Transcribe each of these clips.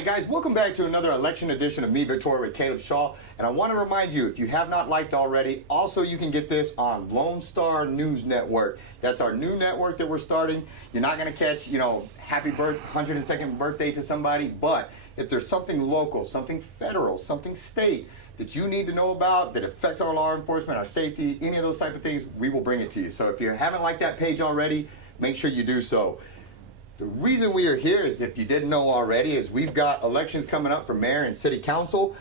right, guys, welcome back to another election edition of Me Victoria with Caleb Shaw. And I want to remind you, if you have not liked already, also you can get this on Lone Star News Network. That's our new network that we're starting. You're not going to catch, happy 102nd birthday to somebody, but if there's something local, something federal, something state that you need to know about that affects our law enforcement, our safety, any of those type of things, we will bring it to you. So if you haven't liked that page already, make sure you do so. The reason we are here is, if you didn't know already, is we've got elections coming up for mayor and city council.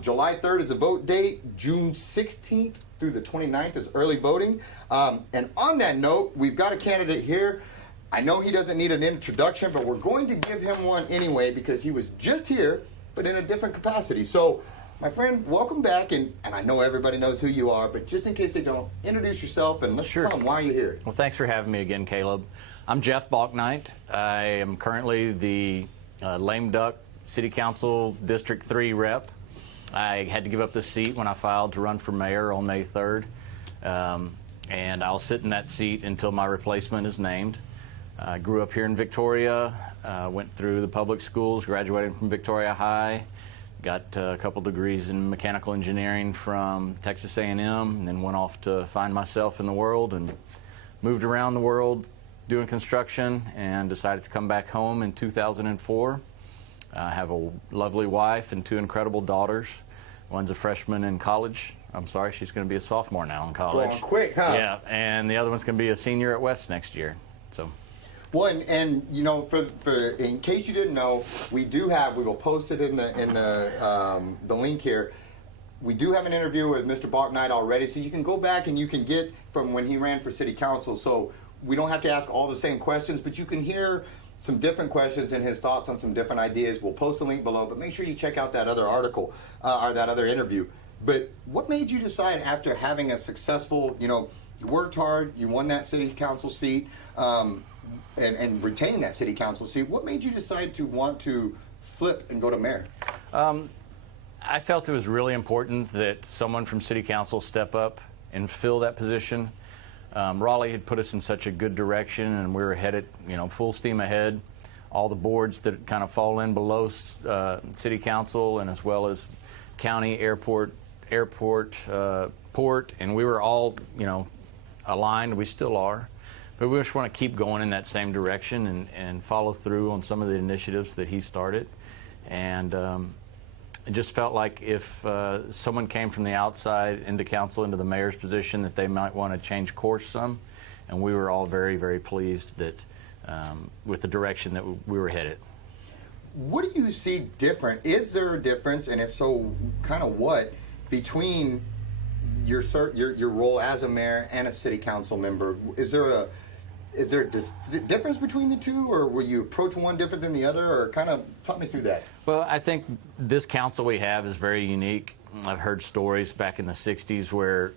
July 3rd is the vote date. June 16th through the 29th is early voting. And on that note, we've got a candidate here. I know he doesn't need an introduction, but we're going to give him one anyway because he was just here, but in a different capacity. So, my friend, welcome back, and I know everybody knows who you are, but just in case they don't, introduce yourself and let's tell them why you're here. Well, thanks for having me again, Caleb. I'm Jeff Bauknight. I am currently the Lame Duck City Council District 3 rep. I had to give up the seat when I filed to run for mayor on May 3rd, and I'll sit in that seat until my replacement is named. I grew up here in Victoria, went through the public schools, graduated from Victoria High, got a couple degrees in mechanical engineering from Texas A&M, and then went off to find myself in the world and moved around the world doing construction and decided to come back home in 2004. I have a lovely wife and two incredible daughters. One's a freshman in college. I'm sorry, she's going to be a sophomore now in college. Going quick, huh? Yeah, and the other one's going to be a senior at West next year. So. Well, and for in case you didn't know, we will post it in the link here. We do have an interview with Mr. Bauknight already, so you can go back and you can get from when he ran for city council. So we don't have to ask all the same questions, but you can hear some different questions and his thoughts on some different ideas. We'll post a link below, but make sure you check out that other article or that other interview. But what made you decide, after having a successful, you worked hard, you won that city council seat, and retain that city council seat, what made you decide to want to flip and go to mayor? I felt it was really important that someone from city council step up and fill that position. Rawley had put us in such a good direction, and we were headed, full steam ahead. All the boards that kind of fall in below city council, and as well as county, airport, port, and we were all, aligned. We still are. But we just want to keep going in that same direction and follow through on some of the initiatives that he started. And it just felt like if someone came from the outside into council, into the mayor's position, that they might want to change course some. And we were all very, very pleased that with the direction that we were headed. What do you see different? Is there a difference, and if so, kind of what, between your role as a mayor and a city council member? Is there a difference between the two, or will you approach one different than the other, or kind of talk me through that? Well, I think this council we have is very unique. I've heard stories back in the 60s where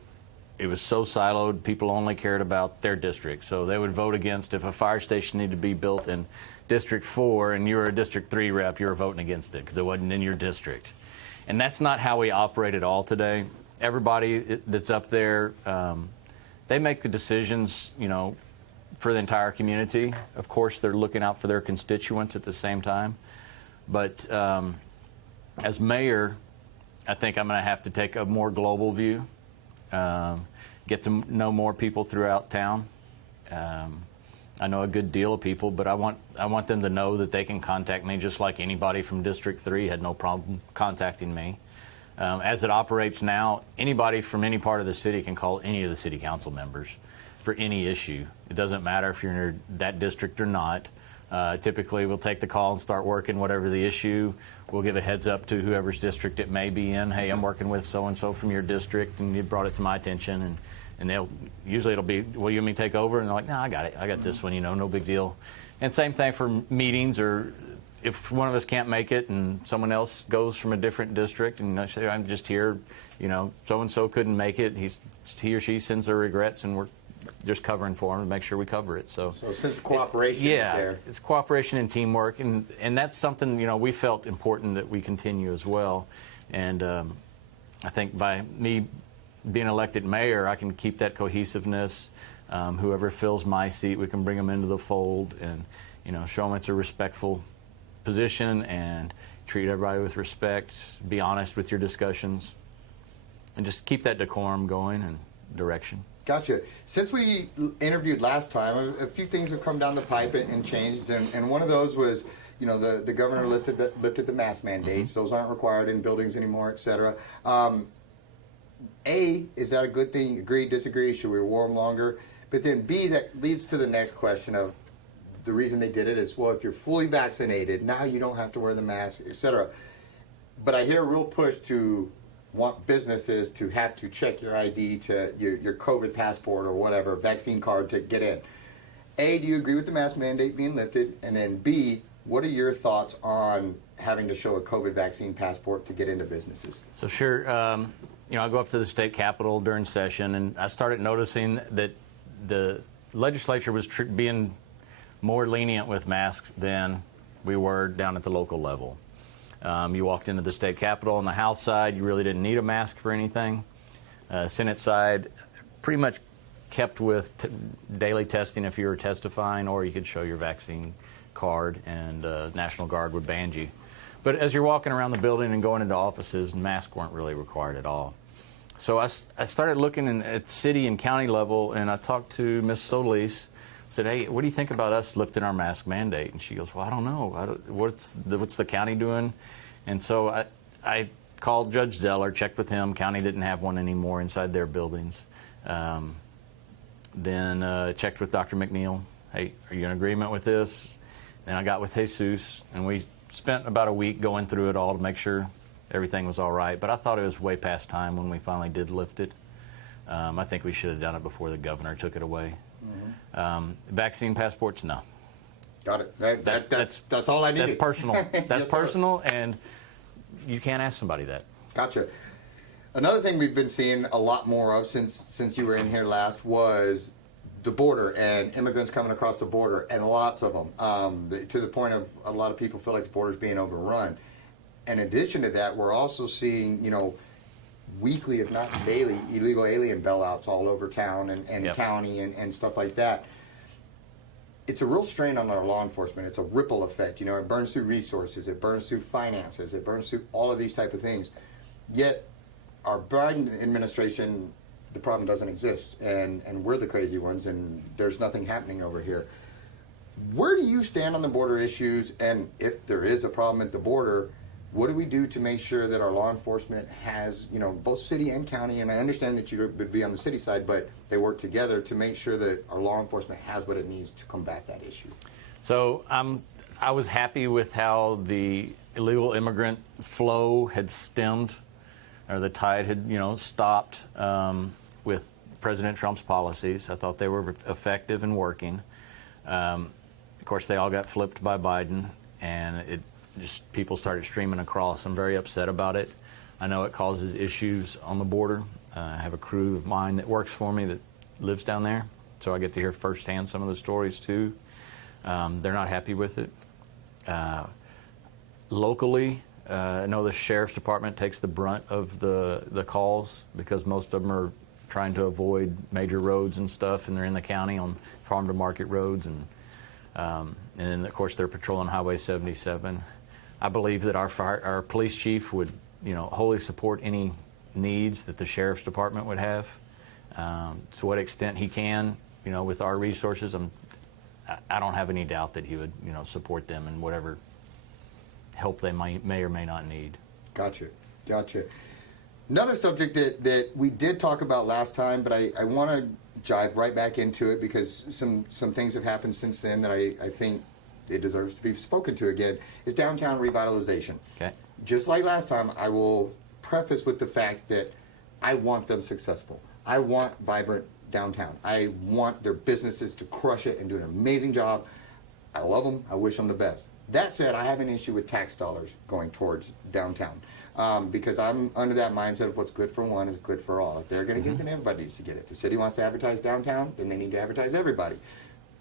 it was so siloed, people only cared about their district. So they would vote against, if a fire station needed to be built in District 4 and you were a District 3 rep, you were voting against it because it wasn't in your district. And that's not how we operate at all today. Everybody that's up there, they make the decisions, for the entire community. Of course, they're looking out for their constituents at the same time. But as mayor, I think I'm going to have to take a more global view, get to know more people throughout town. I know a good deal of people, but I want them to know that they can contact me just like anybody from District 3 had no problem contacting me. As it operates now, anybody from any part of the city can call any of the city council members for any issue. It doesn't matter if you're in that district or not. Typically, we'll take the call and start working whatever the issue. We'll give a heads up to whoever's district it may be in. Hey, I'm working with so-and-so from your district, and you brought it to my attention. And it'll be, will you and me take over? And they're like, no, I got it. I got this one, no big deal. And same thing for meetings, or if one of us can't make it and someone else goes from a different district and they say, I'm just here, so-and-so couldn't make it. He or she sends their regrets, and we're just covering for them to make sure we cover it. So since cooperation is there. It's cooperation and teamwork, and that's something we felt important that we continue as well. And I think by me being elected mayor, I can keep that cohesiveness. Whoever fills my seat, we can bring them into the fold and show them it's a respectful position, and treat everybody with respect, be honest with your discussions, and just keep that decorum going and direction. Gotcha. Since we interviewed last time, a few things have come down the pipe and changed, and one of those was, you know, the governor lifted the mask mandates. Those aren't required in buildings anymore, et cetera. A, is that a good thing? Agree, disagree? Should we reward them longer? But then B, that leads to the next question of the reason they did it is, well, if you're fully vaccinated, now you don't have to wear the mask, et cetera. But I hear a real push to want businesses to have to check your ID, to your COVID passport or whatever, vaccine card to get in. A, do you agree with the mask mandate being lifted? And then B, what are your thoughts on having to show a COVID vaccine passport to get into businesses? So sure, you know, I go up to the state capitol during session, and I started noticing that the legislature was being more lenient with masks than we were down at the local level. You walked into the state capitol on the House side, you really didn't need a mask for anything. Senate side, pretty much kept with daily testing if you were testifying, or you could show your vaccine card, and National Guard would band you. But as you're walking around the building and going into offices, masks weren't really required at all. So I started looking at city and county level, and I talked to Ms. Solis. Said, hey, what do you think about us lifting our mask mandate? And she goes, well, I don't know. What's the county doing? And so I called Judge Zeller, checked with him. County didn't have one anymore inside their buildings. Then checked with Dr. McNeil. Hey, are you in agreement with this? Then I got with Jesus, and we spent about a week going through it all to make sure everything was all right. But I thought it was way past time when we finally did lift it. I think we should have done it before the governor took it away. Vaccine passports, no. Got it. That's all I needed. That's personal. That's Yes, personal, and you can't ask somebody that. Gotcha. Another thing we've been seeing a lot more of since you were in here last was the border and immigrants coming across the border, and lots of them, to the point of a lot of people feel like the border's being overrun. In addition to that, we're also seeing, you know, weekly, if not daily, illegal alien bailouts all over town and Yep. county and stuff like that. It's a real strain on our law enforcement. It's a ripple effect. You know, it burns through resources, it burns through finances, it burns through all of these type of things. Yet, our Biden administration, the problem doesn't exist, and we're the crazy ones, and there's nothing happening over here. Where do you stand on the border issues, and if there is a problem at the border, what do we do to make sure that our law enforcement has, you know, both city and county, and I understand that you would be on the city side, but they work together to make sure that our law enforcement has what it needs to combat that issue? So I was happy with how the illegal immigrant flow had stemmed, or the tide had, you know, stopped with President Trump's policies. I thought they were effective and working. Of course, they all got flipped by Biden, and it just people started streaming across. I'm very upset about it. I know it causes issues on the border. I have a crew of mine that works for me that lives down there, so I get to hear firsthand some of the stories too. They're not happy with it. Locally, I know the sheriff's department takes the brunt of the calls because most of them are trying to avoid major roads and stuff, and they're in the county on farm to market roads, and then of course they're patrolling Highway 77. I believe that our police chief would, you know, wholly support any needs that the sheriff's department would have. To what extent he can, you know, with our resources, I don't have any doubt that he would, you know, support them in whatever help they may or may not need. Gotcha. Another subject that we did talk about last time, but I want to jive right back into it because some things have happened since then that I think it deserves to be spoken to again, is downtown revitalization. Okay. Just like last time, I will preface with the fact that I want them successful. I want vibrant downtown. I want their businesses to crush it and do an amazing job. I love them. I wish them the best. That said, I have an issue with tax dollars going towards downtown because I'm under that mindset of what's good for one is good for all. If they're going to get it, then everybody needs to get it. The city wants to advertise downtown, then they need to advertise everybody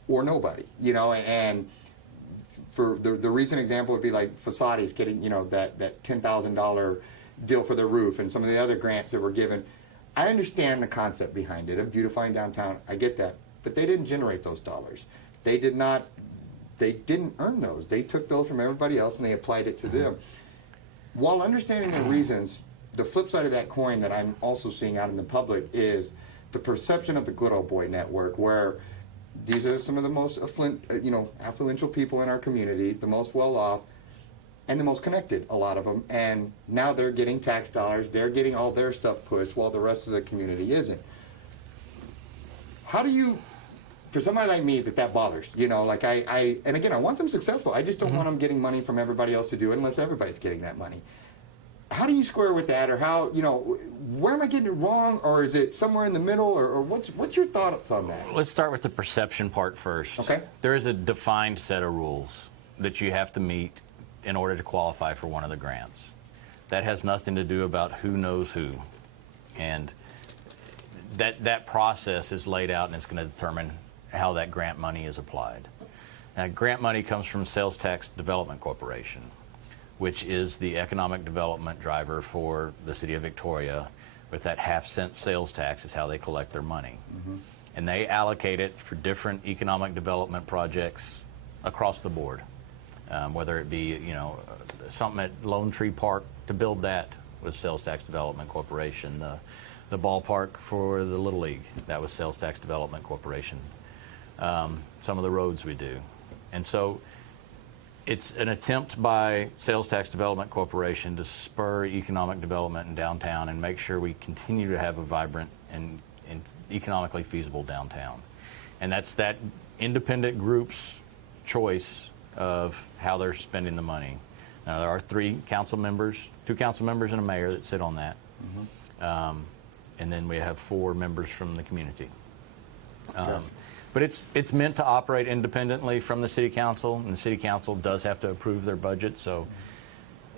or nobody, you know, and for the recent example would be like Facades getting, you know, that $10,000 deal for their roof and some of the other grants that were given. I understand the concept behind it of beautifying downtown. I get that. But they didn't generate those dollars. They didn't earn those. They took those from everybody else and they applied it to them. While understanding the reasons, the flip side of that coin that I'm also seeing out in the public is the perception of the good old boy network, where these are some of the most affluential people in our community, the most well-off, and the most connected, a lot of them. And now they're getting tax dollars, they're getting all their stuff pushed while the rest of the community isn't. How do you, for somebody like me that bothers, and again, I want them successful. I just don't want them getting money from everybody else to do it unless everybody's getting that money. How do you square with that, or how, where am I getting it wrong, or is it somewhere in the middle, or what's your thoughts on that? Let's start with the perception part first. Okay. There is a defined set of rules that you have to meet in order to qualify for one of the grants. That has nothing to do about who knows who. And that process is laid out, and it's going to determine how that grant money is applied. Now, grant money comes from Sales Tax Development Corporation, which is the economic development driver for the city of Victoria. With that half-cent sales tax is how they collect their money. And they allocate it for different economic development projects across the board. Whether it be, something at Lone Tree Park to build that was Sales Tax Development Corporation. The ballpark for the Little League, that was Sales Tax Development Corporation. Some of the roads we do. And so it's an attempt by Sales Tax Development Corporation to spur economic development in downtown and make sure we continue to have a vibrant and economically feasible downtown. And that's that independent group's choice of how they're spending the money. Now, there are 2 council members and a mayor that sit on that. And then we have 4 members from the community. But it's meant to operate independently from the city council, and the city council does have to approve their budget. So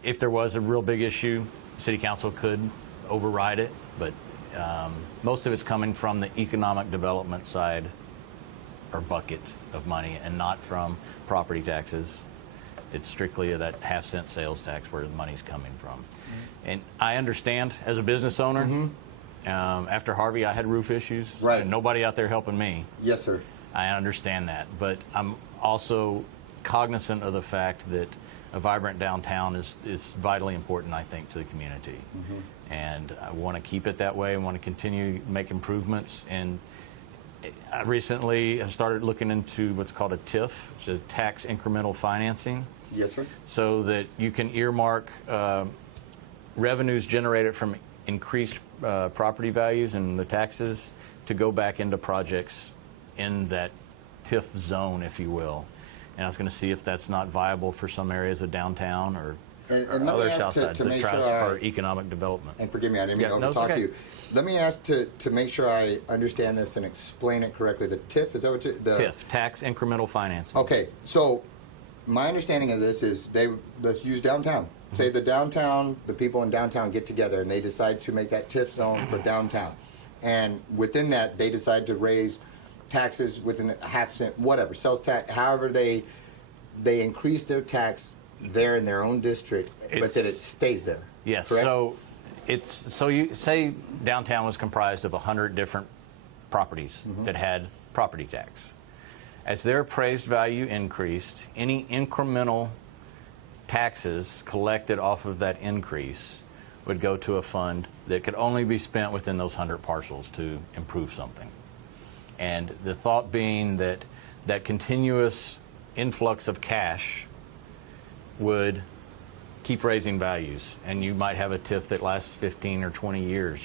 if there was a real big issue, city council could override it, but most of it's coming from the economic development side or bucket of money, and not from property taxes. It's strictly that half-cent sales tax where the money's coming from. And I understand, as a business owner, after Harvey, I had roof issues. Right. And nobody out there helping me. Yes, sir. I understand that, but I'm also cognizant of the fact that a vibrant downtown is vitally important, I think, to the community. And I want to keep it that way. I want to continue to make improvements. And I recently have started looking into what's called a TIF, which is tax incremental financing. Yes, sir. So that you can earmark revenues generated from increased property values and the taxes to go back into projects in that TIF zone, if you will. And I was going to see if that's not viable for some areas of downtown or other south sides that try to spur economic development. And forgive me, I didn't mean to overtalk you. Let me ask to make sure I understand this and explain it correctly. The TIF, is that what TIF, tax incremental financing. Okay, so my understanding of this is let's use downtown. Say the people in downtown get together and they decide to make that TIF zone for downtown. And within that, they decide to raise taxes within a half-cent, whatever, sales tax, however they increase their tax there in their own district, but that it stays there. Yes, correct? so you say downtown was comprised of 100 different properties that had property tax. As their appraised value increased, any incremental taxes collected off of that increase would go to a fund that could only be spent within those 100 parcels to improve something. And the thought being that that continuous influx of cash would keep raising values, and you might have a TIF that lasts 15 or 20 years,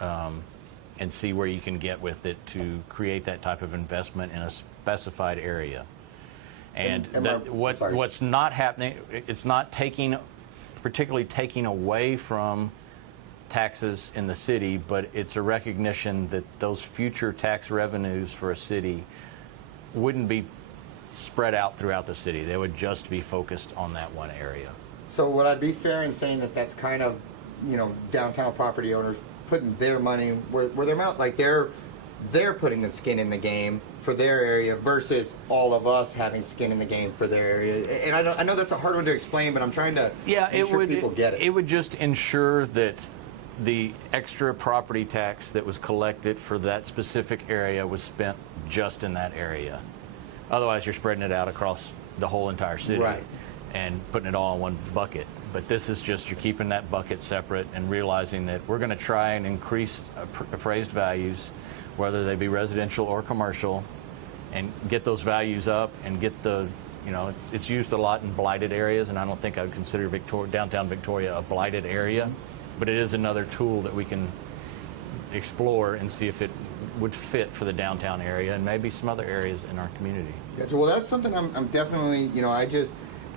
and see where you can get with it to create that type of investment in a specified area. And what's not happening, it's not particularly taking away from taxes in the city, but it's a recognition that those future tax revenues for a city wouldn't be spread out throughout the city. They would just be focused on that one area. So would I be fair in saying that that's kind of, downtown property owners putting their money where their mouth, like they're putting the skin in the game for their area versus all of us having skin in the game for their area? And I know that's a hard one to explain, but I'm trying to make sure people get it. It would just ensure that the extra property tax that was collected for that specific area was spent just in that area. Otherwise, you're spreading it out across the whole entire city, right, and putting it all in one bucket. But this is just, you're keeping that bucket separate and realizing that we're going to try and increase appraised values, whether they be residential or commercial, and get those values up and get the, it's used a lot in blighted areas, and I don't think I would consider downtown Victoria a blighted area, but it is another tool that we can explore and see if it would fit for the downtown area and maybe some other areas in our community. Gotcha. Well, that's something I'm definitely,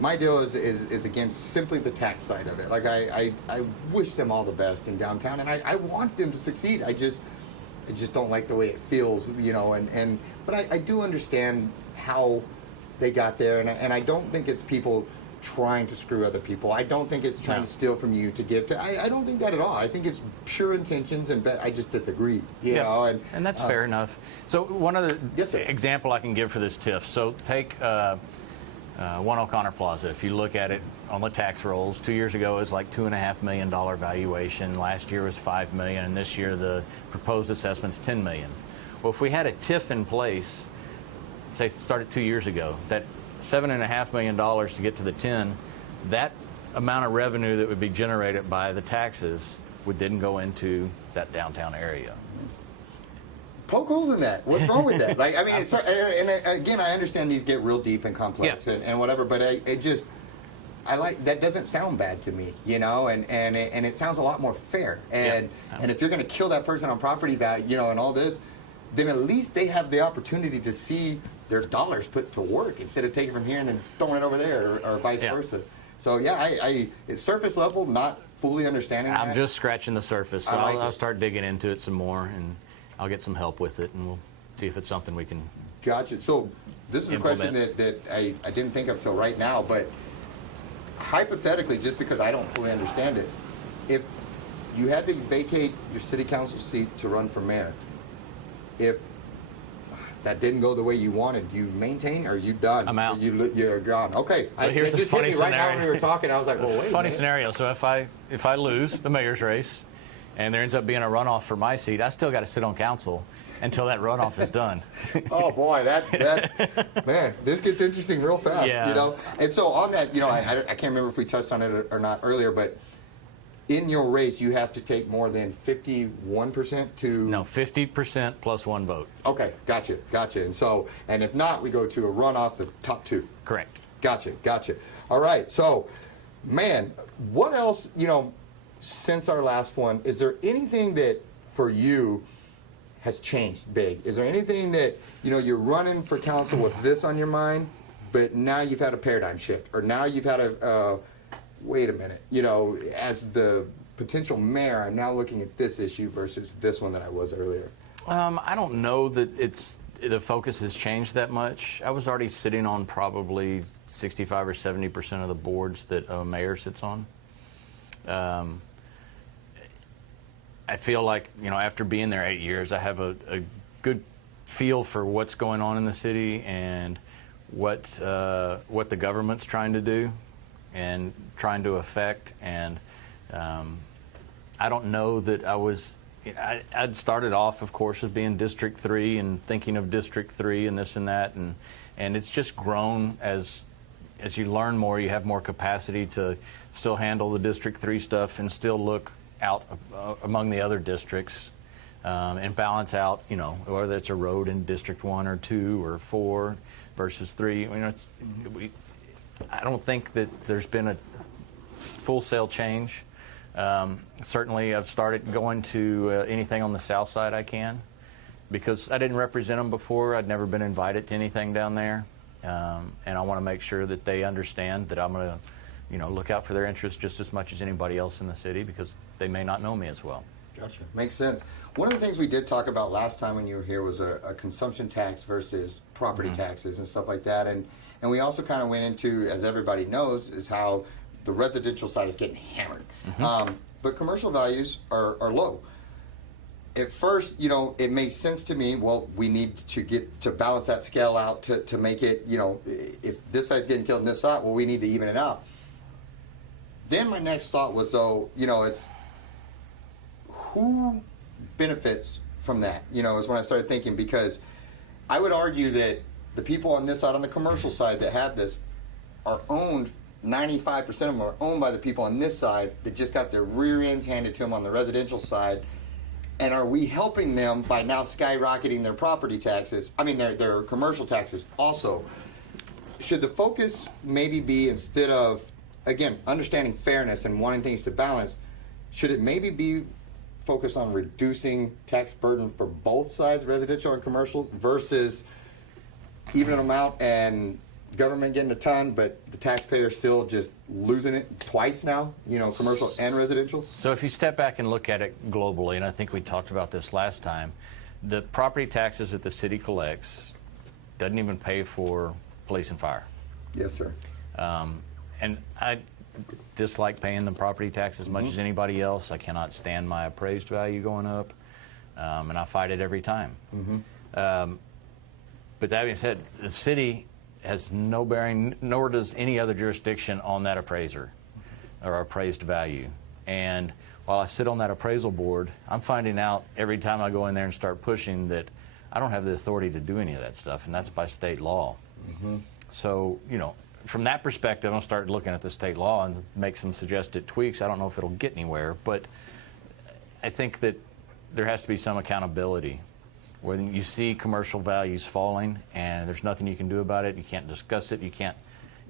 my deal is against simply the tax side of it. Like, I wish them all the best in downtown, and I want them to succeed. I just don't like the way it feels, but I do understand how they got there, and I don't think it's people trying to screw other people. I don't think it's trying to steal from you to give to. I don't think that at all. I think it's pure intentions, and I just disagree. You know, and that's fair enough. So one of the example I can give for this TIF. So take 1 O'Connor Plaza. If you look at it on the tax rolls, 2 years ago it was like $2.5 million valuation. Last year was $5 million, and this year the proposed assessment's $10 million. Well, if we had a TIF in place, say started 2 years ago, that $7.5 million to get to the 10, that amount of revenue that would be generated by the taxes would then go into that downtown area. Poke holes in that. What's wrong with that? Like, I mean, and again, I understand these get real deep and complex and whatever, but I like that. Doesn't sound bad to me, and it sounds a lot more fair. And if you're going to kill that person on property value, and all this, then at least they have the opportunity to see their dollars put to work instead of taking from here and then throwing it over there, or vice versa. So it's surface level, not fully understanding. I'm just scratching the surface. So I'll start digging into it some more, and I'll get some help with it, and we'll see if it's something we can. Gotcha. So this is implement. A question that I didn't think of till right now, but hypothetically, just because I don't fully understand it, if you had to vacate your city council seat to run for mayor, if that didn't go the way you wanted, do you maintain, or are you done? I'm out. You're gone. Okay. So here's the funny scenario. Right now when we were talking, I was like, well, wait a minute. Funny scenario. So if I lose the mayor's race, and there ends up being a runoff for my seat, I still got to sit on council until that runoff is done. Oh boy, that man, this gets interesting real fast. Yeah. And so on that, I can't remember if we touched on it or not earlier, but in your race, you have to take more than 51% to. No, 50% plus one vote. Okay, gotcha. And if not, we go to a runoff, the top two. Correct. Gotcha. All right, so, man, what else, since our last one, is there anything that for you has changed big? Is there anything that, you're running for council with this on your mind, but now you've had a paradigm shift, or now you've had wait a minute, as the potential mayor, I'm now looking at this issue versus this one that I was earlier? I don't know that the focus has changed that much. I was already sitting on probably 65 or 70% of the boards that a mayor sits on. I feel like, after being there 8 years, I have a good feel for what's going on in the city and what the government's trying to do and trying to affect. And I don't know that I was. I'd started off, of course, as being District 3 and thinking of District 3 and this and that, and it's just grown as you learn more. You have more capacity to still handle the District 3 stuff and still look out among the other districts and balance out, whether it's a road in District 1 or 2 or 4 versus 3. I don't think that there's been a full-scale change. Certainly, I've started going to anything on the south side I can, because I didn't represent them before. I'd never been invited to anything down there, and I want to make sure that they understand that I'm going to, look out for their interests just as much as anybody else in the city, because they may not know me as well. Gotcha. Makes sense. One of the things we did talk about last time when you were here was a consumption tax versus property taxes and stuff like that, and we also kind of went into, as everybody knows, is how the residential side is getting hammered. But commercial values are low. At first, it makes sense to me, well, we need to balance that scale out to make it, if this side's getting killed in this side, well, we need to even it out. Then my next thought was, it's who benefits from that, is when I started thinking, because I would argue that the people on this side, on the commercial side that have this, are owned 95% of them are owned by the people on this side that just got their rear ends handed to them on the residential side. And are we helping them by now skyrocketing their property taxes? I mean, their commercial taxes also. Should the focus maybe be, instead of, again, understanding fairness and wanting things to balance, should it maybe be focused on reducing tax burden for both sides, residential and commercial, versus evening them out and government getting a ton, but the taxpayer still just losing it twice now, commercial and residential? So if you step back and look at it globally, and I think we talked about this last time, the property taxes that the city collects doesn't even pay for police and fire. Yes, sir. And I dislike paying the property tax as much as anybody else. I cannot stand my appraised value going up, and I fight it every time. But that being said, the city has no bearing, nor does any other jurisdiction, on that appraiser or appraised value. And while I sit on that appraisal board, I'm finding out every time I go in there and start pushing that I don't have the authority to do any of that stuff, and that's by state law. So, from that perspective, I'll start looking at the state law and make some suggested tweaks. I don't know if it'll get anywhere, but I think that there has to be some accountability. When you see commercial values falling and there's nothing you can do about it, you can't discuss it, you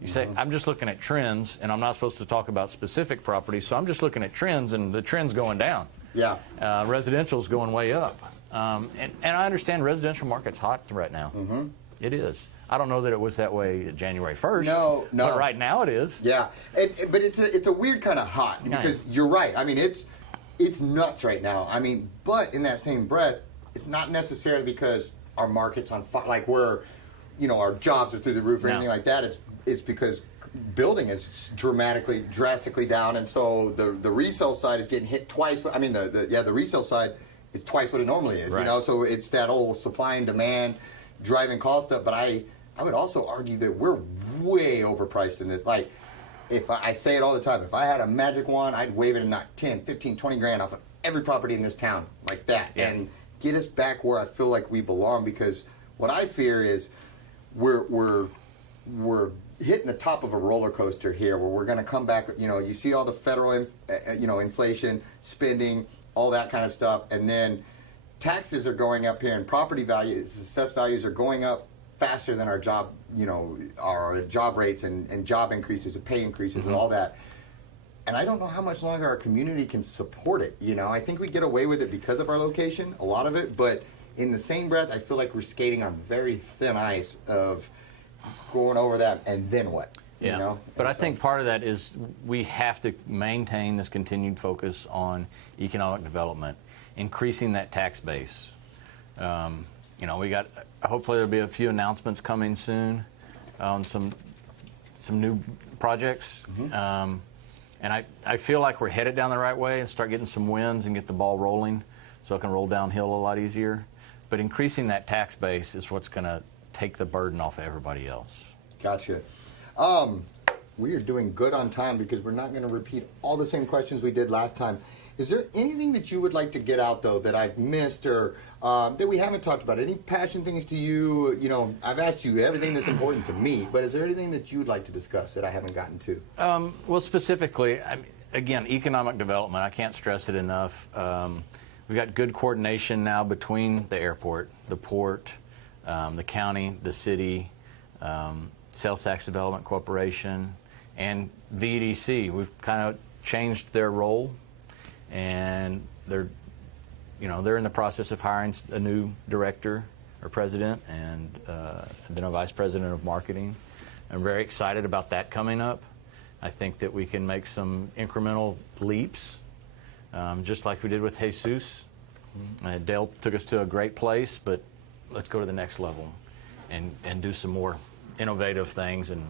say, I'm just looking at trends, and I'm not supposed to talk about specific properties, so I'm just looking at trends, and the trend's going down. Yeah. Residential's going way up. And I understand residential market's hot right now. It is. I don't know that it was that way January 1st. No. But right now it is. Yeah. But it's a weird kind of hot, because you're right. I mean, it's nuts right now. I mean, but in that same breath, it's not necessarily because our market's on fire, like we're, our jobs are through the roof or anything like that. It's because building is drastically down, and so the resale side is getting hit twice. I mean, the resale side is twice what it normally is. Right. So it's that old supply and demand driving cost up. But I would also argue that we're way overpriced in it. Like, if I say it all the time, if I had a magic wand, I'd wave it and knock 10, 15, 20 grand off of every property in this town like that. Yeah. And get us back where I feel like we belong, because what I fear is we're hitting the top of a roller coaster here, where we're going to come back. You see all the federal inflation, spending, all that kind of stuff, and then taxes are going up here, and property values, assessed values are going up faster than our job rates and job increases and pay increases and all that. And I don't know how much longer our community can support it. I think we get away with it because of our location, a lot of it, but in the same breath, I feel like we're skating on very thin ice of going over that, and then what? Yeah. But I think part of that is we have to maintain this continued focus on economic development, increasing that tax base. We got, hopefully there'll be a few announcements coming soon on some new projects. And I feel like we're headed down the right way, and start getting some wins and get the ball rolling so it can roll downhill a lot easier. But increasing that tax base is what's going to take the burden off of everybody else. Gotcha. We are doing good on time, because we're not going to repeat all the same questions we did last time. Is there anything that you would like to get out, though, that I've missed, or that we haven't talked about? Any passion things to you? I've asked you everything that's important to me, but is there anything that you'd like to discuss that I haven't gotten to? Well, specifically, again, economic development, I can't stress it enough. We've got good coordination now between the airport, the port, the county, the city, Sales Tax Development Corporation, and VEDC. We've kind of changed their role, and they're in the process of hiring a new director or president, and then a vice president of marketing. I'm very excited about that coming up. I think that we can make some incremental leaps, just like we did with Jesus. Dale took us to a great place, but let's go to the next level and do some more innovative things in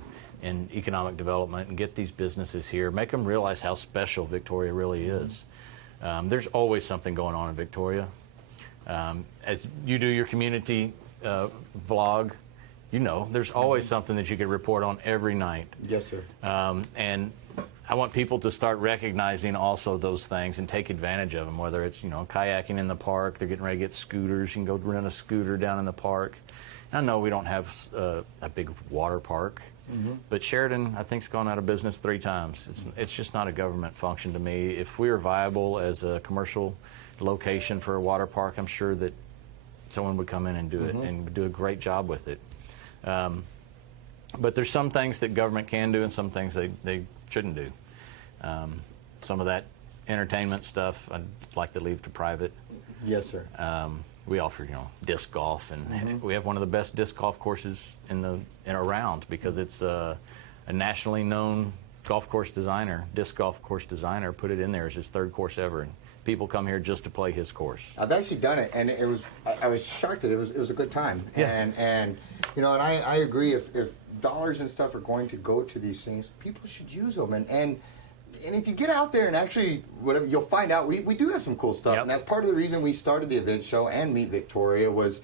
economic development, and get these businesses here, make them realize how special Victoria really is. There's always something going on in Victoria. As you do your community vlog, there's always something that you could report on every night. Yes, sir. And I want people to start recognizing also those things and take advantage of them, whether it's, kayaking in the park, they're getting ready to get scooters, you can go rent a scooter down in the park. I know we don't have a big water park, But Sheridan, I think, has gone out of business 3 times. It's just not a government function to me. If we were viable as a commercial location for a water park, I'm sure that someone would come in and do it and do a great job with it. But there's some things that government can do and some things they shouldn't do. Some of that entertainment stuff I'd like to leave to private. Yes, sir. We offer, disc golf, and we have one of the best disc golf courses in around because it's a nationally known golf course designer, disc golf course designer, put it in there as his 3rd course ever. And people come here just to play his course. I've actually done it, and I was shocked that it was a good time. Yeah. And I agree. If dollars and stuff are going to go to these things, people should use them. And if you get out there and actually whatever, you'll find out we do have some cool stuff. And that's part of the reason we started the event show and Meet Victoria was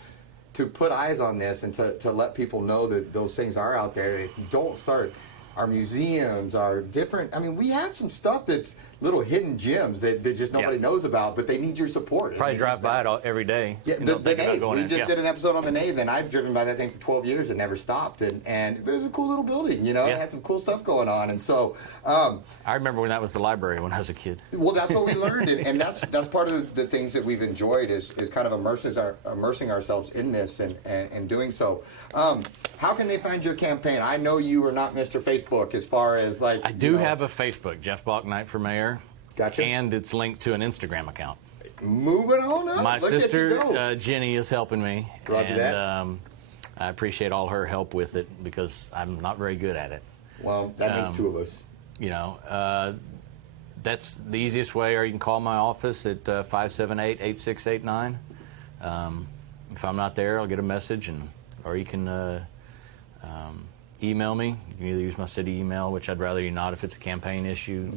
to put eyes on this and to let people know that those things are out there. And if you don't start, our museums are different. I mean, we have some stuff that's little hidden gems that just nobody knows about, but they need your support. Probably drive by it every day. Yeah, the Nave. We just did an episode on the Nave, and I've driven by that thing for 12 years and never stopped. And it was a cool little building, It had some cool stuff going on. And so... I remember when that was the library when I was a kid. Well, that's what we learned, and that's part of the things that we've enjoyed is kind of immersing ourselves in this and doing so. How can they find your campaign? I know you are not Mr. Facebook as far as like... I do have a Facebook, Jeff Bauknight for Mayor. Gotcha. And it's linked to an Instagram account. Moving on up. My Look sister, Jenny, is helping me. Roger that. I appreciate all her help with it because I'm not very good at it. Well, that makes 2 of us. That's the easiest way, or you can call my office at 578-8689. If I'm not there, I'll get a message, or you can email me. You can either use my city email, which I'd rather you not if it's a campaign issue.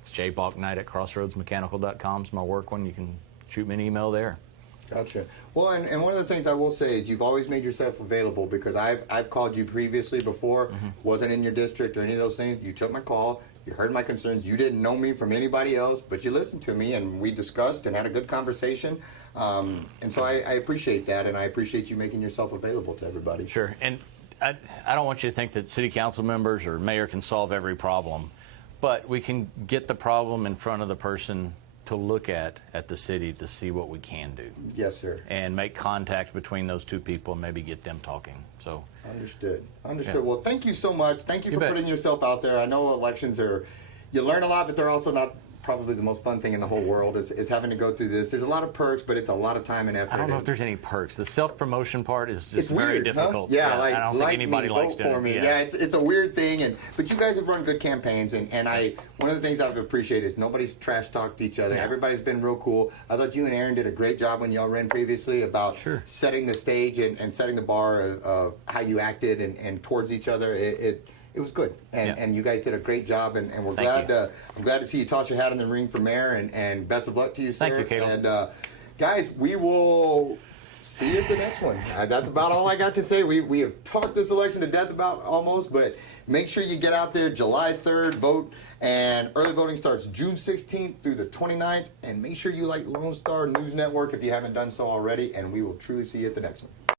It's jbauknight@crossroadsmechanical.com is my work one. You can shoot me an email there. Gotcha. Well, and one of the things I will say is you've always made yourself available because I've called you previously before, wasn't in your district or any of those things. You took my call, you heard my concerns, you didn't know me from anybody else, but you listened to me and we discussed and had a good conversation. And so I appreciate that, and I appreciate you making yourself available to everybody. Sure. And I don't want you to think that city council members or mayor can solve every problem, but we can get the problem in front of the person to look at the city to see what we can do. Yes, sir. And make contact between those 2 people and maybe get them talking. So Understood. Yeah. Well, thank you so much. Thank you for putting yourself out there. I know elections you learn a lot, but they're also not probably the most fun thing in the whole world is having to go through this. There's a lot of perks, but it's a lot of time and effort. I don't know if there's any perks. The self-promotion part is just weird, very difficult. Huh? Yeah, I don't think anybody likes vote for me. Yeah, it's a weird thing, but you guys have run good campaigns, and one of the things I've appreciated is nobody's trash talked each other. Yeah. Everybody's been real cool. I thought you and Aaron did a great job when y'all ran previously about setting the stage and setting the bar of how you acted and towards each other. It was good, and you guys did a great job, and we're glad to see you toss your hat in the ring for mayor, and best of luck to you, sir. Thank you, Caleb. And guys, we will see you at the next one. That's about all I got to say. We have talked this election to death about almost, but make sure you get out there July 3rd, vote, and early voting starts June 16th through the 29th, and make sure you like Lone Star News Network if you haven't done so already, and we will truly see you at the next one.